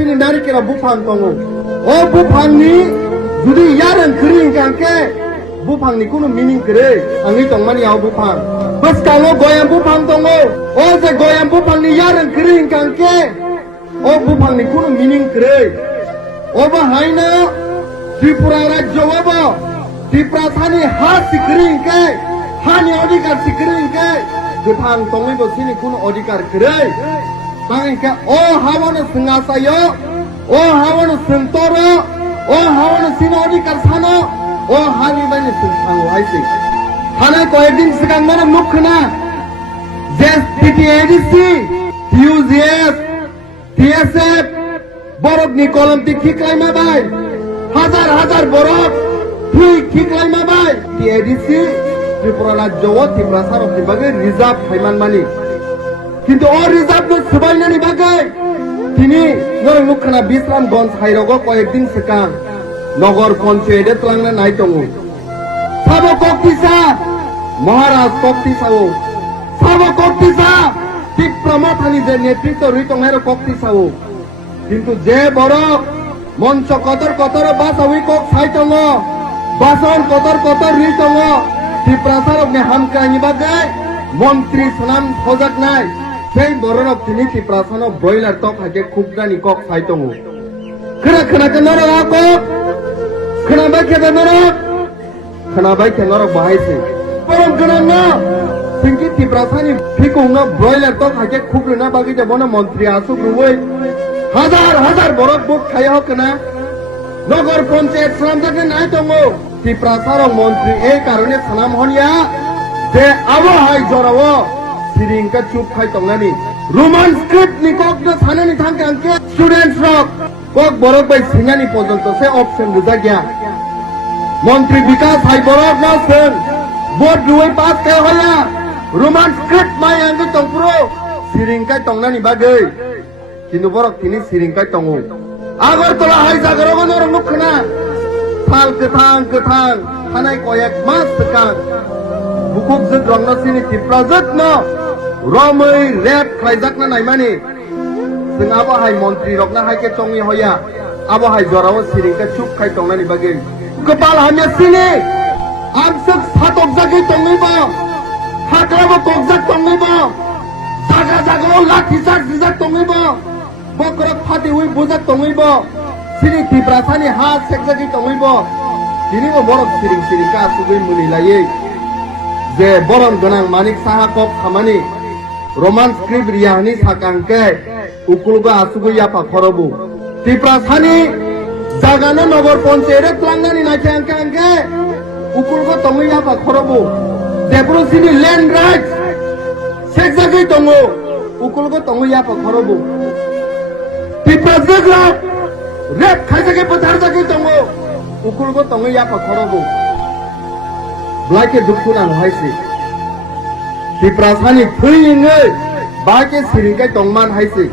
sini nari kira bupang tongo. Oh bupang ni judi yaran kering kangke bupang ni kuno meaning kere angi tong mani au bupang. Bas kalau goyang bupang tongo. Oh se goyang bupang ni yaran kering kangke. Oh bupang ni kuno meaning kere. Oh bahai na Tripura Rajya wabo Tripura thani hat si kering ke hani odikar si kering ke bupang tongi bo sini kuno odikar kere. Bangke oh hawana sengasayo oh hawana sentoro oh hawana sinodi karsano oh hani bani sentango haisi hana koyedin sekarang mana mukhna JSPTADC TUZF TSF borok ni kolom ti khiklai mabai hazar borok khiklai mabai TADC Tripura Rajya Tripura Sarok ni bagai reserve haiman mani কিন্তু ও reserve তো সবাই নানি বাগাই তিনি নরং মুখনা বিশ্রামগঞ্জ হাইরগো কয়েকদিন সিকাং নগর পঞ্চায়েতে তলাংনা নাই দङ সাবো কক্তিসা মহারাজ কক্তিসাও সাবো কক্তিসা তীব্রমথানি যে নেতৃত্ব রিতংহের কক্তিসাও কিন্তু যে বড় মঞ্চ কতর বাসাউই কক সাই দङ বাসন কতর রিতং ত্রিপ্রাসারকনে হামকানি বাগাই মন্ত্রী সনাম ফজাক নাই সেই বড়রক তিনি ত্রিপ্রাসানো ব্রয়লার tok হাকে খুবগানি কক সাই দङ खोना नरक आको खोनाबाय खेदा नरक खोनाबाय खे नरक बाहायसे परम गणना सिंकी ত্রিপ্রাসানি फिकुंगा ब्रयलार tok हाके खुबलना बागि देबना मन्त्री आसु ग्रुवै हाजार बरक बुट खाया हकना नगर पञ्चायत सालामजाके नाय दङ ত্রিপ্রাসারক মন্ত্রী এই কারণে সালাম হনিয়া যে আবহাই জরাও সিরিংকা চুপ খাই দङनानि रोमान स्क्रिप्ट नि কক न साननि थांके अंके स्टुडेंट्स रक কক বরক বাই সিনানি পর্যন্ত সে অপশন রুজা গিয়া মন্ত্রী বিকাশ হাই বরক না সেন বোর্ড রুই পাস কে হয়া रोमान स्क्रिप्ट মাই আঙ্গে তংপুরো সিরিংকাই দङनानि বাগৈ কিন্তু বরক তিনি সিরিংকাই দङ আগরতলা হাই জাগরগো নর মুখনা ফাল गोथां थानाय কয়েক মাস সিকাং बुकुक जत रंगना सिनि ত্রিপুরা जत न रमै रेप खायजाकना नायमानि जों आबहाय मन्त्री रकना हायके चंगि हया आबहाय जराव सिरिंका चुप खाय दङनानि बागै कपाल हामिया सिनि आमसक सातक जागै दङैबो हाग्राबो तकजाक दङैबो जागा लाठी जाक जिजाक दङैबो बकरक फाति उइ बुजाक दङैबो सिनि ত্রিপ্রাসাनि हा सेकजागै दङैबो दिनिबो बरक सिरिंका सुगै मुनि लायै जे बरम गनां मानिक साहा कप खामानि रोमान स्क्रिप्ट रियानि साकांके उकुलगा आसुगु यापा खरबु ত্রিপ্রাসাनि जागानो नगर पञ्चायत तलांगानि नायखांके अंके उकुलगा दङै यापा खरबु देब्रसिनि लैंड राइट्स सेकजागै दङ उकुलगा दङै यापा खरबु ত্রিপ্রাসাनि रेप खायजागै पथारजागै दङ उकुलगा दङै यापा खरबु ब्लाइके दुखुना हायसे ত্রিপ্রাসাनि फैयिङै बाके सिरिंकाय दंमान हायसे